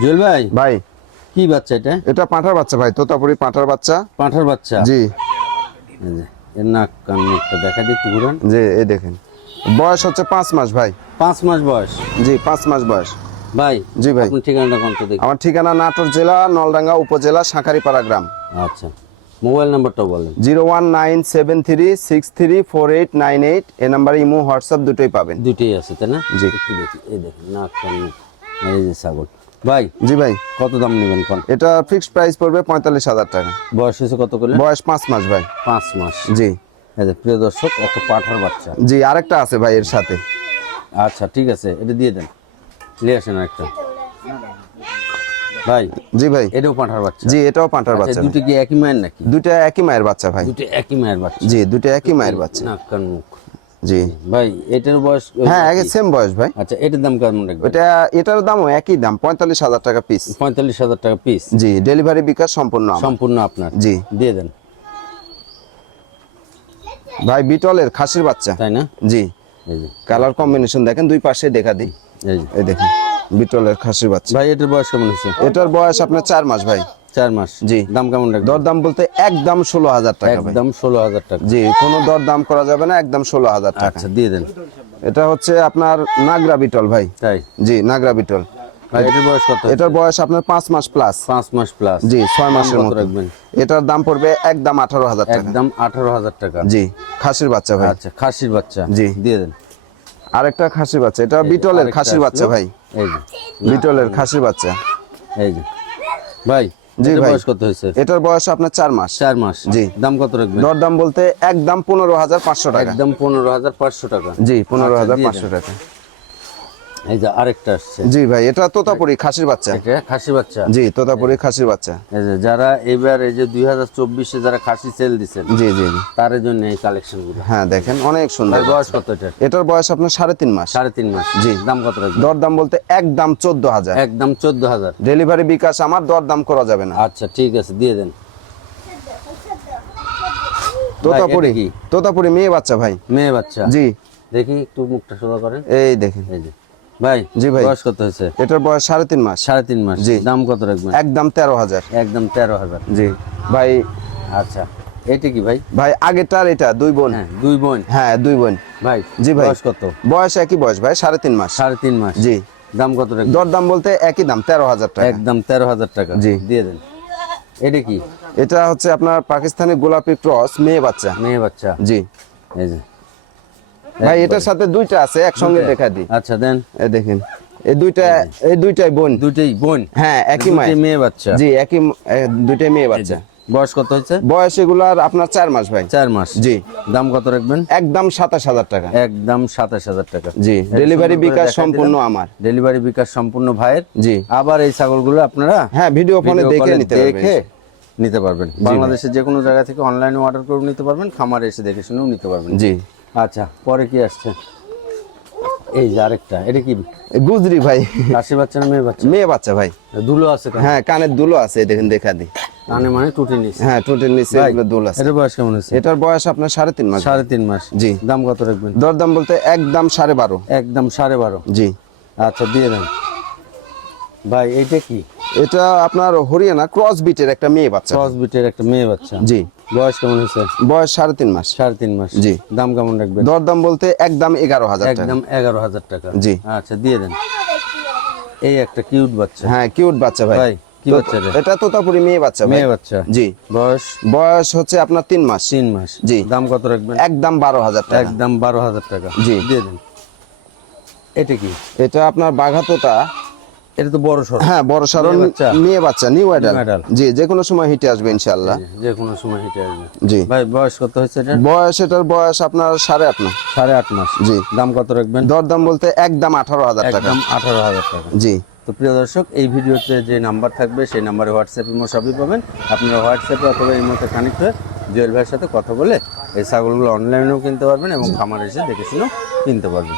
জুয়েল ভাই? ভাই। কি বাচ্চা এটা? এটা পাঁঠার বাচ্চা ভাই তোতাপুরি পাঁঠার বাচ্চা। পাঁঠার বাচ্চা? জি। এর নাক কান মুখটা দেখা দিই একটু ঘুরান। জি এই দেখেন। বয়স হচ্ছে পাঁচ মাস ভাই। পাঁচ মাস বয়স? জি পাঁচ মাস বয়স। ভাই জি ভাই। আপনার ঠিকানাটা কোন তো দেখি। আমার ঠিকানা নাটোর জেলা নলডাঙ্গা উপজেলা শাঁখারিপাড়া গ্রাম। আচ্ছা। মোবাইল নাম্বারটা বলেন। Zero one nine seven three six three four eight nine eight. এ নাম্বারে ইমো হোয়াটসঅ্যাপ দুটোই পাবেন। দুটোই আছে তাই না? জি। একটু দেখি এই দেখেন নাক কান এই যে ছাগল। ভাই? জি ভাই। কত দাম নেবেন কোন এটা ফিক্সড প্রাইস পড়বে পঁয়তাল্লিশ হাজার টাকা। বয়স হয়েছে কত করলে বয়স পাঁচ মাস ভাই। পাঁচ মাস। জি। প্রিয় দর্শক একটা পাঠার বাচ্চা। জি আরেকটা আছে ভাই এর সাথে। আচ্ছা ঠিক আছে এটা দিয়ে দেন। নিয়ে আসেন একটা ভাই জি ভাই। এটাও পাঠার বাচ্চা। জি এটাও পাঁঠার আচ্ছা বাচ্চা। দুটো কি একই মায়ের নাকি? দুইটা একই মায়ের বাচ্চা ভাই। দুটো একই মায়ের বাচ্চা। জি দুইটা একই মায়ের বাচ্চা। নাক কান মুখ। জি। ভাই এটার বয়স হ্যাঁ একই? আগে সেম বয়স ভাই। আচ্ছা এটার দাম কেমন রাখবেন? ওটা এটার দামও একই দাম পঁয়তাল্লিশ হাজার টাকা পিস পঁয়তাল্লিশ হাজার টাকা পিস জি ডেলিভারি বিকাশ সম্পূর্ণ সম্পূর্ণ আপনার? জি। দিয়ে দেন। ভাই বিটলের খাসির বাচ্চা। তাই না? জি। কালার কম্বিনেশন দেখেন দুই পাশে দেখা দিই। এই দেখেন বিটলের খাসির বাচ্চা। ভাই এটার বয়স কেমন হয়েছে? এটার বয়স আপনার চার মাস ভাই। চার মাস। জি। দাম কেমন রাখবেন? দরদাম বলতে একদম ষোলো হাজার টাকা একদম ষোলো হাজার টাকা। জি কোনো দরদাম করা যাবে না একদম ষোলো হাজার টাকা। আচ্ছা দিয়ে দেন। এটা হচ্ছে আপনার নাগরা বিটল ভাই। তাই? জি নাগরা বিটল। এটার বয়স কত? এটার বয়স আপনার পাঁচ মাস প্লাস পাঁচ মাস প্লাস জি ছয় মাসের মতো। রাখবেন? এটার দাম পড়বে একদম আঠারো হাজার টাকা। একদম আঠারো হাজার টাকা। জি খাসির বাচ্চা ভাই। আচ্ছা খাসির বাচ্চা। জি। দিয়ে দেন। আরেকটা খাসির বাচ্চা এটা বিটলের খাসির বাচ্চা ভাই। এই যে। বিটলের খাসির বাচ্চা। এই যে। ভাই জি ভাই। বয়স কত হয়েছে? এটার বয়স আপনার চার মাস। চার মাস। জি। দাম কত রাখবেন? দরদাম বলতে একদম পনেরো হাজার পাঁচশো টাকা। একদম পনেরো হাজার পাঁচশো টাকা। জি পনেরো আচ্ছা, হাজার পাঁচশো টাকা। এই যে আরেকটা আসছে। জি ভাই এটা তোতাপুরি খাসির বাচ্চা। এটা খাসি বাচ্চা? জি তোতাপুরি খাসির বাচ্চা। এই যে যারা এবার এই যে দুই হাজার চব্বিশে যারা খাসি সেল দিচ্ছেন জি জি তার জন্য এই কালেকশনগুলো হ্যাঁ দেখেন অনেক সুন্দর বয়স কত এটার? এটার বয়স আপনার সাড়ে তিন মাস। সাড়ে তিন মাস। জি। দাম কত রাখবেন? দরদাম বলতে একদম চোদ্দ হাজার। একদম চোদ্দ হাজার। ডেলিভারি বিকাশ আমার দর দাম করা যাবে না। আচ্ছা ঠিক আছে দিয়ে দেন। তোতাপুরি? তোতাপুরি মেয়ে বাচ্চা ভাই। মেয়ে বাচ্চা? জি। দেখি একটু মুখটা সোজা করেন। এই দেখেন। এই যে। ভাই জি ভাই। বয়স কত হয়েছে? এটার বয়স সাড়ে তিন মাস। সাড়ে তিন মাস। জি। দাম কত রাখবেন? একদম তেরো হাজার। একদম তেরো হাজার। জি। ভাই আচ্ছা। এটা কি ভাই? ভাই আগেরটার এটা দুই বোন। হ্যাঁ দুই বোন। হ্যাঁ দুই বোন। ভাই জি ভাই। বয়স কত? বয়স একই বয়স ভাই সাড়ে তিন মাস। সাড়ে তিন মাস। জি। দাম কত রাখবেন? দরদাম বলতে একই দাম তেরো হাজার টাকা। একদম তেরো হাজার টাকা। জি। দিয়ে দেন। এটা কি? এটা হচ্ছে আপনার পাকিস্তানি গোলাপি ক্রস মেয়ে বাচ্চা। মেয়ে বাচ্চা। জি। এই যে। ভাই এটার সাথে দুইটা আছে একসঙ্গে দেখা দিই। আচ্ছা দেন। দেখেন এই দুইটা এই দুইটাই বোন। দুইটাই বোন? হ্যাঁ একই মেয়ে বাচ্চা? জি একই দুইটাই মেয়ে বাচ্চা। বয়স কত হয়েছে? বয়স এগুলার আপনার চার মাস ভাই। চার মাস? জি। দাম কত রাখবেন? একদম সাতাশ হাজার টাকা। একদম সাতাশ হাজার টাকা। জি ডেলিভারি বিকাশ সম্পূর্ণ আমার। ডেলিভারি বিকাশ সম্পূর্ণ ভাইয়ের। জি। আবার এই ছাগলগুলো আপনারা হ্যাঁ ভিডিও ফোনে দেখে নিতে পারবেন। দেখে নিতে পারবেন। বাংলাদেশের যে কোনো জায়গা থেকে অনলাইনে অর্ডার করে নিতে পারবেন খামারে এসে দেখে শুনেও নিতে পারবেন। জি। আচ্ছা পরে কি আসছে? এই যে আরেকটা এটা কি? গুজরি ভাই। কাশি বাচ্চা না মেয়ে বাচ্চা? মেয়ে বাচ্চা ভাই। দুলো আছে? হ্যাঁ কানের দুলো আছে দেখেন দেখা দিই। কানে মানে টুটে নিছে। হ্যাঁ টোটেল নিচে এগুলো দুল আছে। এটার বয়স কেমন আছে এটার বয়স আপনার সাড়ে তিন মাস। সাড়ে তিন মাস। জি। দাম কত রাখবেন? দর দাম বলতে একদম সাড়ে বারো। একদম সাড়ে বারো? জি। আচ্ছা দিয়ে দেন। ভাই এইটা কি? এটা আপনার হরিয়ানা ক্রস বিটের একটা মেয়ে বাচ্চা। ক্রস বিটের একটা মেয়ে বাচ্চা। জি। বয়স কেমন হয়েছে? বয়স সাড়ে তিন মাস। সাড়ে তিন মাস। জি। দাম কেমন রাখবেন? দরদাম বলতে একদম এগারো হাজার একদম এগারো হাজার টাকা। জি। আচ্ছা দিয়ে দেন। এই একটা কিউট বাচ্চা। হ্যাঁ কিউট বাচ্চা ভাই। ভাই, কি বাচ্চা? এটা তোতাপুরি মেয়ে বাচ্চা মেয়ে বাচ্চা। জি। বয়স? বয়স হচ্ছে আপনার তিন মাস। তিন মাস। জি। দাম কত রাখবেন? একদম বারো হাজার টাকা। একদম বারো হাজার টাকা। জি। দিয়ে দেন। এটা কি? এটা আপনার বাঘা তোতা। এটা তো বড় সড়ো হ্যাঁ বড় সারণ মেয়ে বাচ্চা? মেয়ে বাচ্চা নিউ আইডাল জি যে কোনো সময় হিটে আসবে ইনশাল্লাহ যে কোনো সময় হেঁটে আসবে। জি। ভাই বয়স কত হয়েছে এটা বয়স এটার বয়স আপনার সাড়ে আট মাস। সাড়ে আট মাস। জি। দাম কত রাখবেন? দরদাম বলতে একদম আঠারো হাজার টাকা। একদম আঠারো হাজার টাকা। জি। তো প্রিয় দর্শক এই ভিডিওতে যে নাম্বার থাকবে সেই নাম্বারে হোয়াটসঅ্যাপ ইমো সবই পাবেন। আপনারা হোয়াটসঅ্যাপে অথবা ইমোতে কানেক্ট হয়ে জুয়েল ভাইয়ের সাথে কথা বলে এই ছাগলগুলো অনলাইনেও কিনতে পারবেন এবং খামার এসে দেখে শুনেও কিনতে পারবেন।